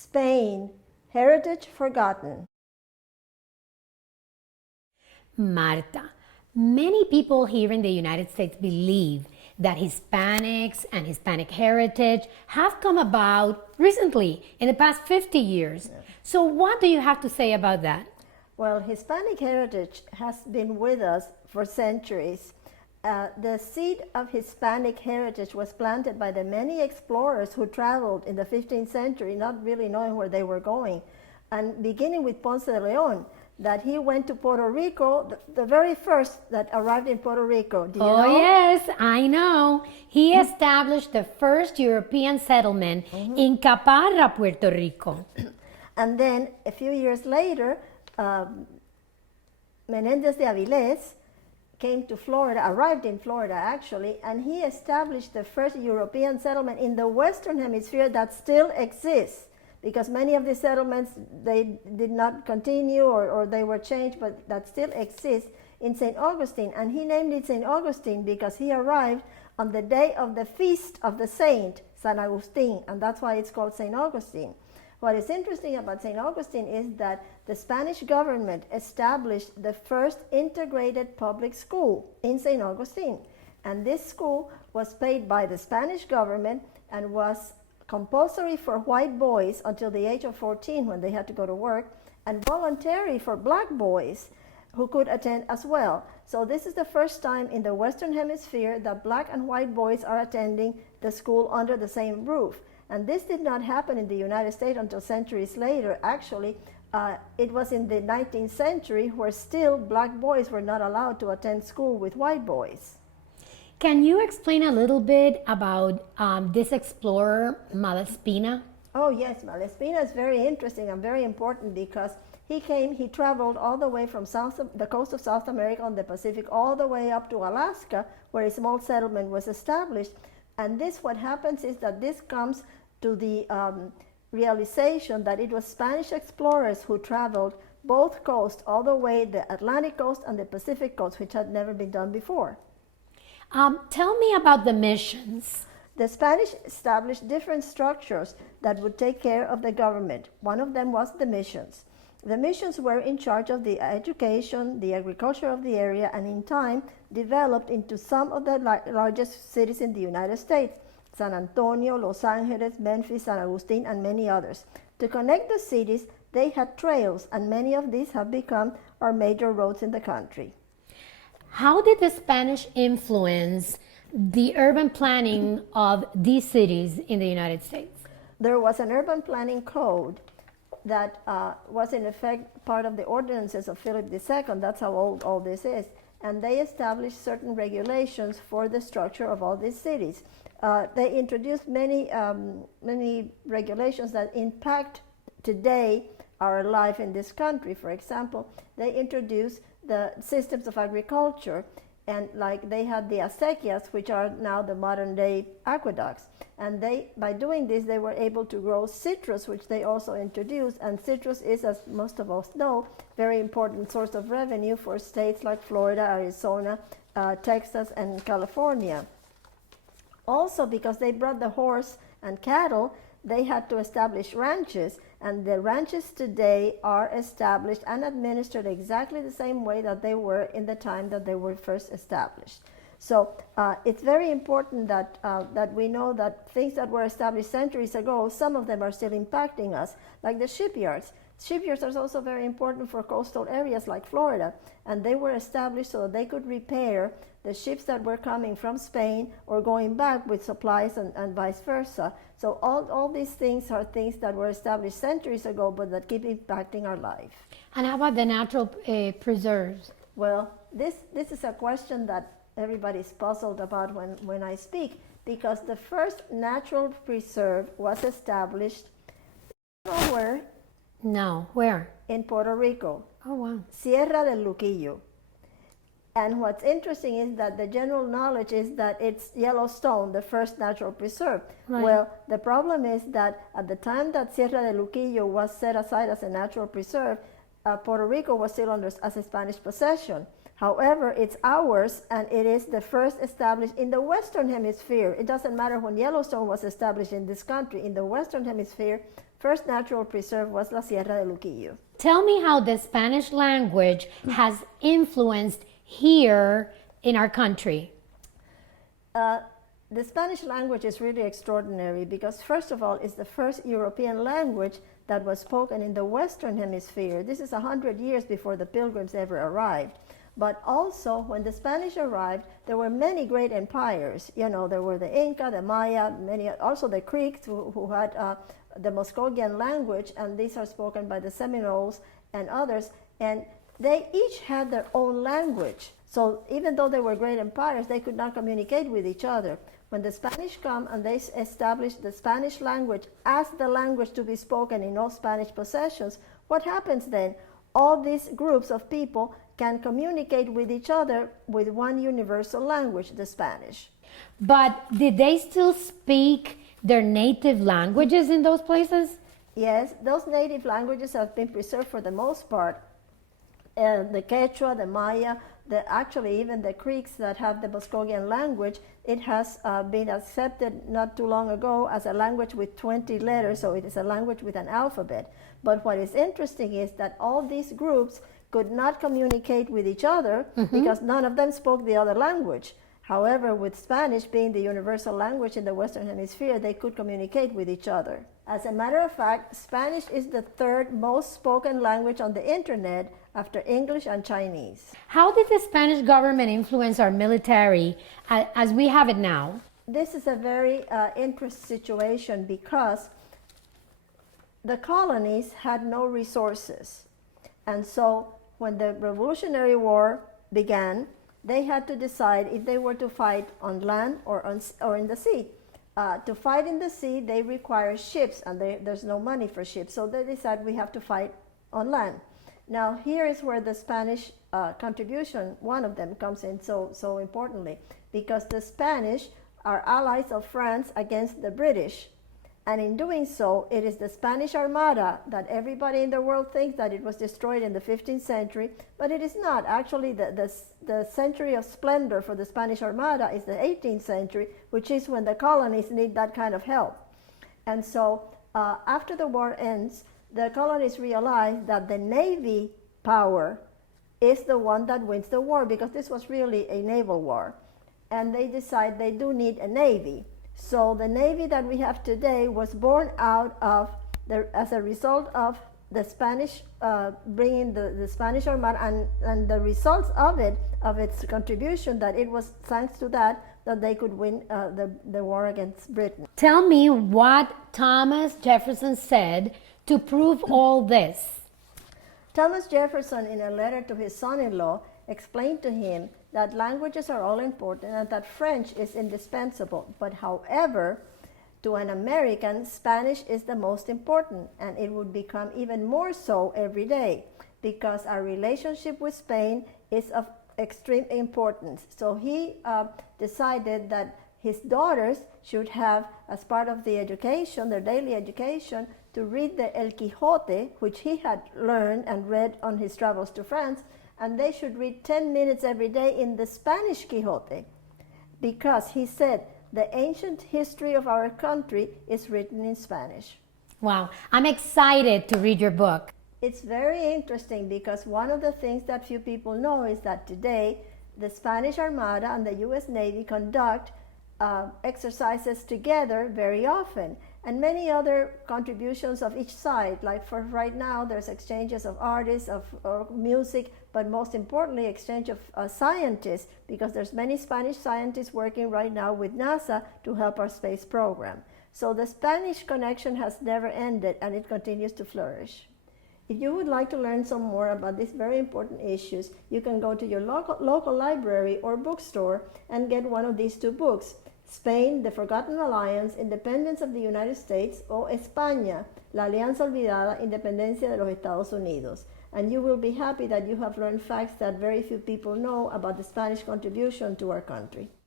Spain, Heritage Forgotten. Marta, many people here in the United States believe that Hispanics and Hispanic heritage have come about recently, in the past 50 years. Yeah. So what do you have to say about that? Well, Hispanic heritage has been with us for centuries. The seed of Hispanic heritage was planted by the many explorers who traveled in the 15th century, not really knowing where they were going. And beginning with Ponce de Leon, that he went to Puerto Rico, the very first that arrived in Puerto Rico. Do you know? Oh, yes, I know. He established the first European settlement in Caparra, Puerto Rico. And then a few years later, Menendez de Avilés came to Florida, arrived in Florida actually, and he established the first European settlement in the Western Hemisphere that still exists, because many of the settlements, they did not continue or they were changed, but that still exists in St. Augustine. And he named it St. Augustine because he arrived on the day of the feast of the saint, San Agustin, and that's why it's called St. Augustine. What is interesting about St. Augustine is that the Spanish government established the first integrated public school in St. Augustine. And this school was paid by the Spanish government and was compulsory for white boys until the age of 14 when they had to go to work, and voluntary for black boys who could attend as well. So this is the first time in the Western Hemisphere that black and white boys are attending the school under the same roof. And this did not happen in the United States until centuries later. Actually, it was in the 19th century where still black boys were not allowed to attend school with white boys. Can you explain a little bit about this explorer, Malespina? Oh yes, Malespina is very interesting and very important because he traveled all the way from the coast of South America on the Pacific all the way up to Alaska, where a small settlement was established. And what happens is that this comes to the realization that it was Spanish explorers who traveled both coasts, all the way the Atlantic coast and the Pacific coast, which had never been done before. Tell me about the missions. The Spanish established different structures that would take care of the government. One of them was the missions. The missions were in charge of the education, the agriculture of the area, and in time developed into some of the largest cities in the United States: San Antonio, Los Angeles, Memphis, San Agustin, and many others. To connect the cities, they had trails, and many of these have become our major roads in the country. How did the Spanish influence the urban planning of these cities in the United States? There was an urban planning code that was in effect part of the ordinances of Philip II. That's how old all this is. And they established certain regulations for the structure of all these cities. They introduced many regulations that impact today our life in this country. For example, they introduced the systems of agriculture, and like they had the acequias, which are now the modern day aqueducts. And by doing this, they were able to grow citrus, which they also introduced. And citrus is, as most of us know, very important source of revenue for states like Florida, Arizona, Texas, and California. Also, because they brought the horse and cattle, they had to establish ranches, and the ranches today are established and administered exactly the same way that they were in the time that they were first established. So it's very important that we know that things that were established centuries ago, some of them are still impacting us, like the shipyards. Shipyards are also very important for coastal areas like Florida, and they were established so that they could repair the ships that were coming from Spain or going back with supplies and vice versa. So all these things are things that were established centuries ago, but that keep impacting our life. And how about the natural preserves? Well, this is a question that everybody's puzzled about when I speak, because the first natural preserve was established nowhere. No, where? In Puerto Rico. Oh, wow. Sierra del Luquillo. And what's interesting is that the general knowledge is that it's Yellowstone, the first natural preserve. Right. Well, the problem is that at the time that Sierra del Luquillo was set aside as a natural preserve, Puerto Rico was still as a Spanish possession. However, it's ours, and it is the first established in the Western Hemisphere. It doesn't matter when Yellowstone was established in this country. In the Western Hemisphere, first natural preserve was La Sierra de Luquillo. Tell me how the Spanish language has influenced here in our country. The Spanish language is really extraordinary because, first of all, it's the first European language that was spoken in the Western Hemisphere. This is 100 years before the Pilgrims ever arrived. But also, when the Spanish arrived, there were many great empires. You know, there were the Inca, the Maya, also the Creeks who had the Muskogean language, and these are spoken by the Seminoles and others, and they each had their own language. So even though they were great empires, they could not communicate with each other. When the Spanish come and they establish the Spanish language as the language to be spoken in all Spanish possessions, what happens then? All these groups of people can communicate with each other with one universal language, the Spanish. But did they still speak their native languages in those places? Yes, those native languages have been preserved for the most part. The Quechua, the Maya, actually even the Creeks that have the Muskogean language, it has been accepted not too long ago as a language with 20 letters, so it is a language with an alphabet. But what is interesting is that all these groups could not communicate with each other because none of them spoke the other language. However, with Spanish being the universal language in the Western Hemisphere, they could communicate with each other. As a matter of fact, Spanish is the third most spoken language on the internet after English and Chinese. How did the Spanish government influence our military as we have it now? This is a very interesting situation because the colonies had no resources. And so when the Revolutionary War began, they had to decide if they were to fight on land or in the sea. To fight in the sea, they require ships, and there's no money for ships. So they decided we have to fight on land. Now, here is where the Spanish contribution, one of them, comes in so importantly, because the Spanish are allies of France against the British. And in doing so, it is the Spanish Armada that everybody in the world thinks that it was destroyed in the 15th century, but it is not. Actually, the century of splendor for the Spanish Armada is the 18th century, which is when the colonies need that kind of help. And so after the war ends, the colonies realize that the Navy power is the one that wins the war, because this was really a naval war. And they decide they do need a Navy. So the Navy that we have today was born out of, as a result of the Spanish bringing the Spanish Armada, and the results of its contribution, that it was thanks to that they could win the war against Britain. Tell me what Thomas Jefferson said to prove all this. Thomas Jefferson, in a letter to his son-in-law, explained to him that languages are all important and that French is indispensable. But however, to an American, Spanish is the most important, and it would become even more so every day, because our relationship with Spain is of extreme importance. So he decided that his daughters should have, as part of the education, their daily education, to read the El Quijote, which he had learned and read on his travels to France, and they should read 10 minutes every day in the Spanish Quixote, because he said the ancient history of our country is written in Spanish. Wow, I'm excited to read your book. It's very interesting because one of the things that few people know is that today the Spanish Armada and the U.S. Navy conduct exercises together very often, and many other contributions of each side. Like for right now, there's exchanges of artists, of music, but most importantly, exchange of scientists, because there's many Spanish scientists working right now with NASA to help our space program. So the Spanish connection has never ended, and it continues to flourish. If you would like to learn some more about these very important issues, you can go to your local library or bookstore and get one of these two books: Spain, The Forgotten Alliance, Independence of the United States, o España, La Alianza Olvidada, Independencia de los Estados Unidos. And you will be happy that you have learned facts that very few people know about the Spanish contribution to our country.